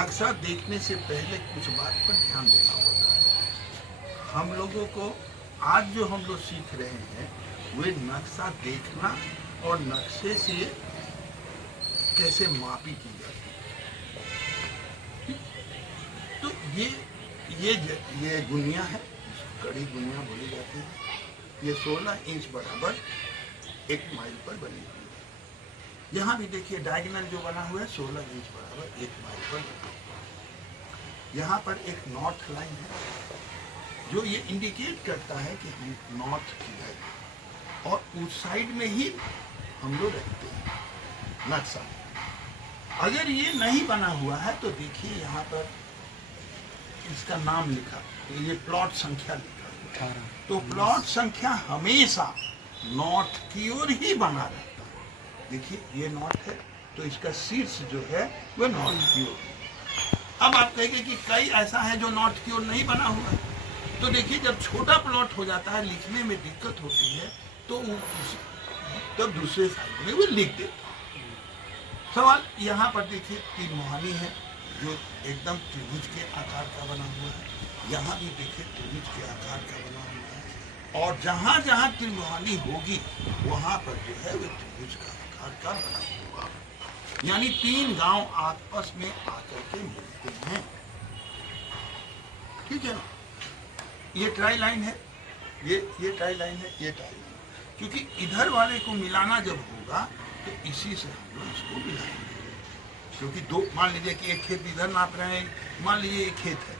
नक्शा देखने से पहले कुछ बात पर ध्यान देना होता है। हम लोगों को आज जो हम लोग सीख रहे हैं वे नक्शा देखना और नक्शे से कैसे मापी की जाती है। तो ये गुनिया है, कड़ी गुनिया बोली जाती है। ये 16 इंच बराबर 1 माइल पर बनी हुई है। यहाँ भी देखिए डायगोनल जो बना हुआ है 16 इंच बराबर 1 माइल पर बना हुआ है। यहाँ पर एक नॉर्थ लाइन है जो ये इंडिकेट करता है कि हम नॉर्थ की है और उस साइड में ही हम लोग रहते हैं नक्शा। अगर ये नहीं बना हुआ है तो देखिए यहाँ पर इसका नाम लिखा, ये प्लॉट संख्या लिखा हुआ है। तो प्लॉट संख्या हमेशा नॉर्थ की ओर ही बना रहता है। देखिए ये नॉर्थ है तो इसका शीर्ष जो है वो नॉर्थ की ओर। अब आप कहेंगे कि कई ऐसा है जो नॉर्थ की ओर नहीं बना हुआ है। तो देखिए जब छोटा प्लॉट हो जाता है, लिखने में दिक्कत होती है, तो तब दूसरे साइड में वो लिख देता है। सवाल यहाँ पर देखिए 3 मोहानी है जो एकदम त्रिभुज के आकार का बना हुआ है। यहाँ भी देखिए त्रिभुज के आकार का बना हुआ है और जहाँ जहाँ त्रिमोहानी होगी वहाँ पर जो है वो त्रिभुज का आकार का बना हुआ है। यानी 3 गांव आपस में आकर के मिलते हैं। ठीक है ना? ये ट्राई लाइन है, ये ट्राई लाइन है, ये ट्राई लाइन। क्योंकि इधर वाले को मिलाना जब होगा तो इसी से हम लोग इसको मिलाएंगे। क्योंकि दो, मान लीजिए कि एक खेत इधर नाप रहे हैं, मान लीजिए एक खेत है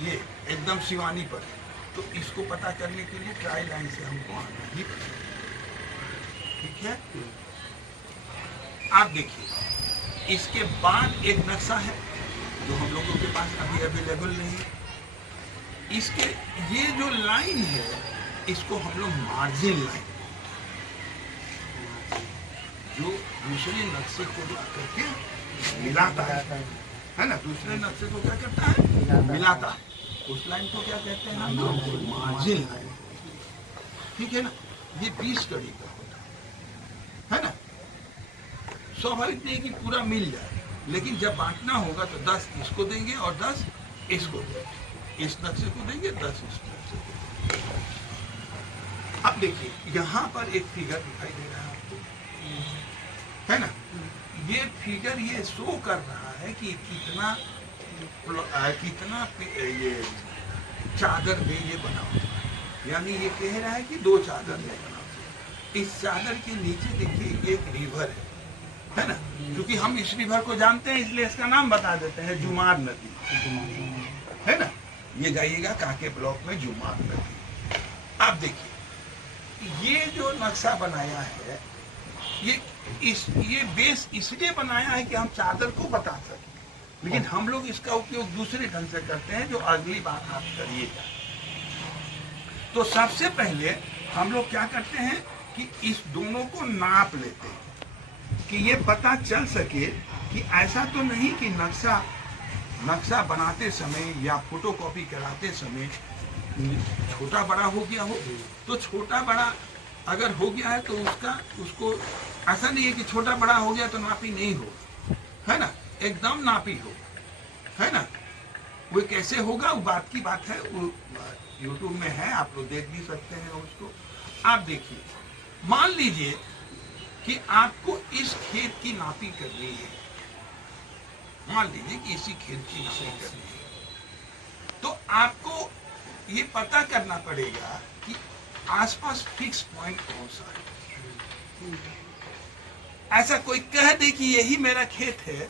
ये एकदम सिवानी पर है, तो इसको पता करने के लिए ट्राई लाइन से हमको आना ही पड़ेगा। ठीक है? आप देखिए इसके बाद एक नक्शा है जो हम लोगों के पास अभी अवेलेबल नहीं है। इसके ये जो लाइन है इसको हम लोग मार्जिन लाइन, जो दूसरे नक्शे को करके मिलाता है ना, दूसरे नक्शे को क्या करता है, मिलाता है। उस लाइन को क्या कहते हैं हम लोग, मार्जिन लाइन। ठीक है ना? ये 20 कड़ी का होता है ना। स्वाभाविक नहीं कि पूरा मिल जाए, लेकिन जब बांटना होगा तो 10 इसको देंगे और 10 इसको देंगे, इस नक्शे को देंगे, 10 इस नक्शे को देंगे। अब देखिए यहाँ पर एक फिगर दिखाई दे रहा है आपको, है ना। ये फिगर ये शो कर रहा है कि कितना ये चादर में ये बना हुआ है। यानी ये कह रहा है कि 2 चादर में बना हुआ है। इस चादर के नीचे देखिए एक रिवर है ना। क्योंकि हम इस रिवर को जानते हैं इसलिए इसका नाम बता देते हैं, जुमार नदी, है ना। ये जाइएगा काके ब्लॉक में जुमार नदी। आप देखिए ये जो नक्शा बनाया है ये बेस इसलिए बनाया है कि हम चादर को बता सकें, लेकिन हम लोग इसका उपयोग दूसरे ढंग से करते हैं जो अगली बात आप करिएगा। तो सबसे पहले हम लोग क्या करते हैं कि इस दोनों को नाप लेते हैं कि ये पता चल सके कि ऐसा तो नहीं कि नक्शा बनाते समय या फोटोकॉपी कराते समय छोटा बड़ा हो गया हो। तो छोटा बड़ा अगर हो गया है तो उसको ऐसा नहीं है कि छोटा बड़ा हो गया तो नापी नहीं हो, है ना, एकदम नापी हो, है ना। वो कैसे होगा वो बात की बात है, वो यूट्यूब में है, आप लोग देख भी सकते हैं उसको। आप देखिए, मान लीजिए कि आपको इस खेत की नापी करनी है, मान लीजिए कि इसी खेत की नापी करनी है, तो आपको ये पता करना पड़ेगा कि आसपास फिक्स पॉइंट कौन सा है। ऐसा कोई कह दे कि यही मेरा खेत है,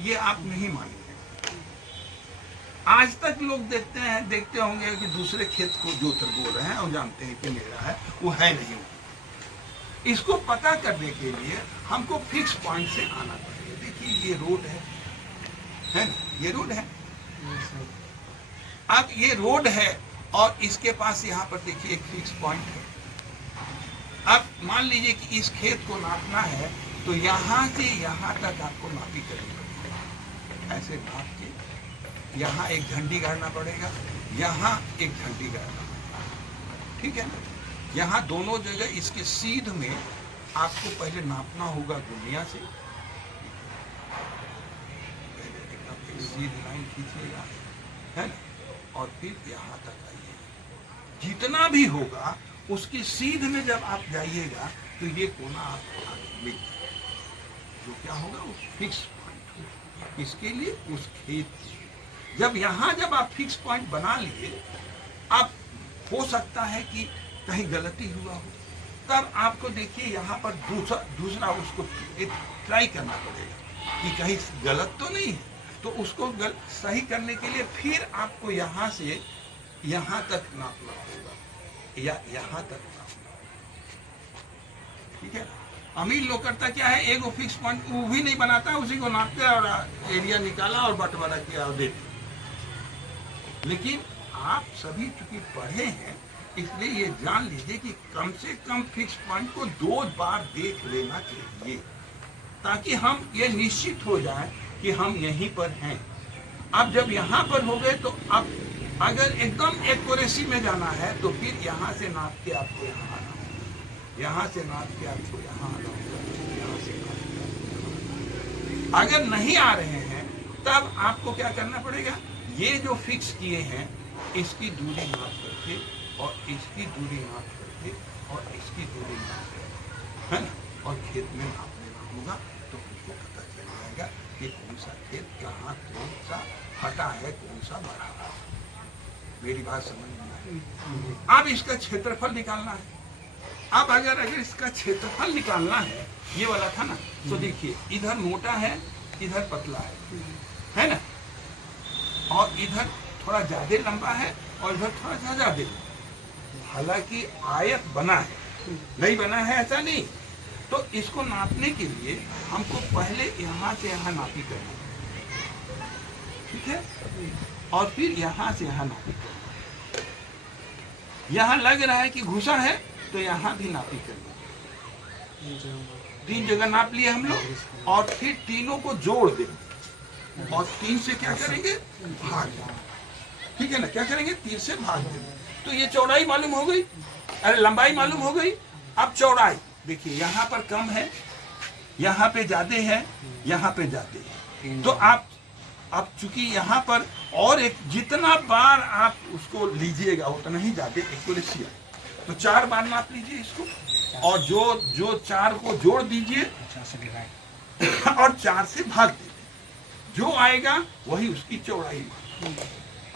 ये आप नहीं मानेंगे। आज तक लोग देखते होंगे कि दूसरे खेत को जोतर बोल रहे हैं और जानते हैं कि मेरा है, वो है नहीं। इसको पता करने के लिए हमको फिक्स पॉइंट से आना पड़ेगा। देखिए ये रोड है ना, ये रोड है। अब ये रोड है और इसके पास यहाँ पर देखिए एक फिक्स पॉइंट है। अब मान लीजिए कि इस खेत को नापना है तो यहाँ से यहाँ तक आपको नापी करनी पड़ेगी। ऐसे नाप के यहाँ एक झंडी गाड़ना पड़ेगा, यहाँ एक झंडी गाड़ना पड़ेगा। ठीक है ना। यहाँ दोनों जगह इसके सीध में आपको पहले नापना होगा दुनिया से, सीधी लाइन खींचिएगा, है ना, और फिर यहाँ तक आइएगा। जितना भी होगा उसकी सीध में जब आप जाइएगा तो ये कोना आपको आगे मिल जाएगा, जो क्या होगा वो फिक्स पॉइंट होगा। किसके लिए? उस खेत के लिए। जब आप फिक्स पॉइंट बना लिए, अब हो सकता है कि कहीं गलती हुआ हो, तब आपको देखिए यहाँ पर दूसरा उसको ट्राई करना पड़ेगा कि कहीं गलत तो नहीं है, तो उसको सही करने के लिए फिर आपको यहाँ से यहाँ तक नापना होगा या यहाँ तक नापना होगा, ठीक है। अमीर लोग करता क्या है, एक फिक्स पॉइंट वो भी नहीं बनाता है, उसी को नापते और एरिया निकाला और बंटवारा किया और दे दिया। लेकिन आप सभी चूंकि पढ़े हैं, इसलिए ये जान लीजिए कि कम से कम फिक्स पॉइंट को 2 बार देख लेना चाहिए, ताकि हम ये निश्चित हो जाए कि हम यहीं पर हैं। अब जब यहाँ पर हो गए तो अब अगर एकदम एक्यूरेसी में जाना है तो फिर यहाँ से नाप के आपको यहाँ आना होगा, यहाँ से नाप के आपको यहाँ आना होगा, यहाँ से नाप के आपको यहाँ। अगर नहीं आ रहे हैं तब आपको क्या करना पड़ेगा, ये जो फिक्स किए हैं इसकी दूरी नाप करके और इसकी दूरी नाप करके और इसकी दूरी नाप करके, है ना, और खेत में नाप लेना होगा, तो हमको पता चल जाएगा कि कौन सा खेत कहाँ कौन सा हटा है, कौन सा बढ़ा है। मेरी बात समझ में आई? अब इसका क्षेत्रफल निकालना है। अब अगर इसका क्षेत्रफल निकालना है, ये वाला था ना, तो देखिए इधर मोटा है, इधर पतला है ना, और इधर थोड़ा ज्यादा लंबा है और इधर थोड़ा सा ज्यादा। हालांकि आयत बना है, नहीं बना है ऐसा नहीं, तो इसको नापने के लिए हमको पहले यहाँ से यहाँ नापी करनी है, ठीक है, और फिर यहाँ से यहाँ नापी करनी। यहाँ लग रहा है कि घुसा है तो यहाँ भी नापी करनी। 3 जगह नाप लिए हम लोग, और फिर तीनों को जोड़ देंगे और 3 से क्या करेंगे, भाग देंगे, ठीक है ना। क्या करेंगे, 3 से भाग देंगे। तो ये चौड़ाई मालूम हो गई, अरे लंबाई मालूम हो गई। अब चौड़ाई देखिए, यहाँ पर कम है, यहाँ पे ज्यादा है, यहाँ पे ज्यादा है। तो आप अब चूंकि यहाँ पर और एक जितना बार आप उसको लीजिएगा उतना ही ज्यादा एक्यूरेसी है। तो 4 बार नाप लीजिए इसको, और जो 4 को जोड़ दीजिए और 4 से भाग दीजिए, जो आएगा वही उसकी चौड़ाई।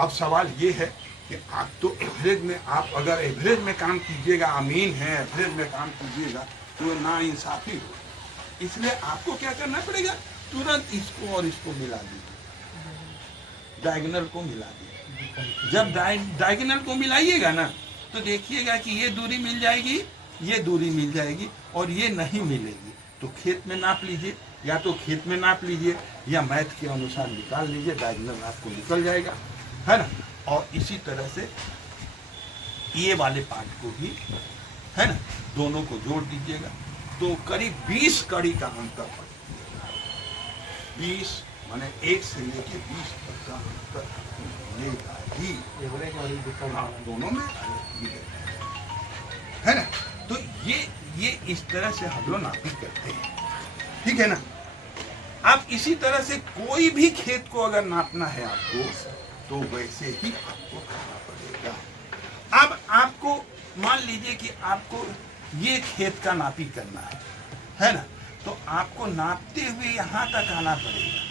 अब सवाल ये है कि आप तो एवरेज में, आप अगर एवरेज में काम कीजिएगा, अमीन है, एवरेज में काम कीजिएगा तो ना इंसाफी हो। इसलिए आपको क्या करना पड़ेगा, तुरंत इसको और इसको मिला दीजिए, डायगोनल को मिला दीजिए। जब डायगोनल को मिलाइएगा ना, तो देखिएगा कि ये दूरी मिल जाएगी, ये दूरी मिल जाएगी, और ये नहीं मिलेगी। तो खेत में नाप लीजिए, या तो खेत में नाप लीजिए या मैथ के अनुसार निकाल लीजिए, डायगोनल आपको निकल जाएगा, है ना। और इसी तरह से ये वाले पार्ट को भी, है ना, दोनों को जोड़ दीजिएगा, तो करीब 20 कड़ी का अंतर पड़ेगा। 20 माने 1 से लेके 20 तक का अंतर मिलेगा ही, दोनों में है ना। तो ये इस तरह से हम लोग नापी करते हैं, ठीक है ना। अब इसी तरह से कोई भी खेत को अगर नापना है आपको, तो वैसे ही आपको करना पड़ेगा। अब आपको मान लीजिए कि आपको ये खेत का नापी करना है ना, तो आपको नापते हुए यहाँ तक आना पड़ेगा।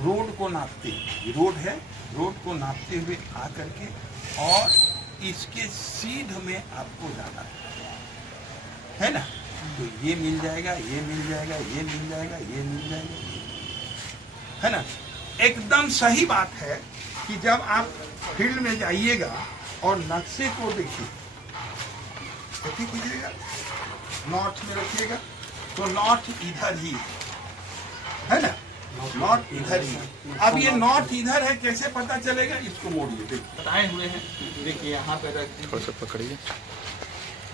रोड को नापते, रोड है, रोड को नापते हुए आ करके और इसके सीध में आपको जाना है ना। तो ये मिल जाएगा, ये मिल जाएगा, ये मिल जाएगा, ये मिल जाएगा, है ना। एकदम सही बात है कि जब आप फील्ड में जाइएगा और नक्शे को देखिए, कैसे कीजिएगा, नॉर्थ में रखिएगा, तो नॉर्थ इधर ही है ना, नॉर्थ इधर ही। अब ये नॉर्थ इधर है, कैसे पता चलेगा, इसको मोड़िए, देखिए बताए हुए हैं, देखिए यहाँ पे रख, थोड़ा सा पकड़िए,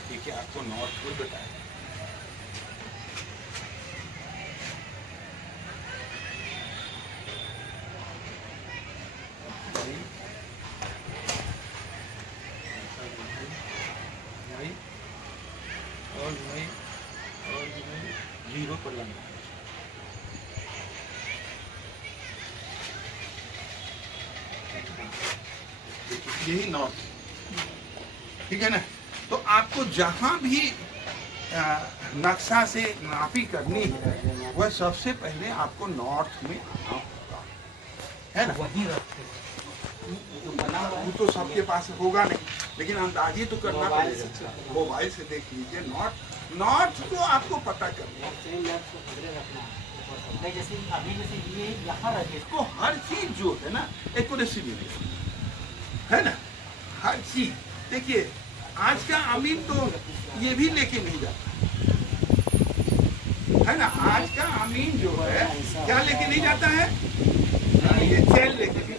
देखिए आपको नॉर्थ को बताया। और 0 पर लगना है। यही नॉर्थ, ठीक है ना। तो आपको जहां भी नक्शा से नापी करनी है वह सबसे पहले आपको नॉर्थ में आना होगा, है ना। वहीं रखते वो तो सबके पास होगा नहीं, लेकिन अंदाजे तो करना पड़ेगा। मोबाइल से देख लीजिए नॉर्थ को आपको पता करना है। जैसे अभी जैसे ये यहाँ रखे तो हर चीज जो है ना एक्यूरेसी मिले, है ना। हर चीज देखिए, आज का अमीन तो ये भी लेके नहीं जाता, है ना। आज का अमीन जो है क्या लेके नहीं जाता है, ये चैन लेके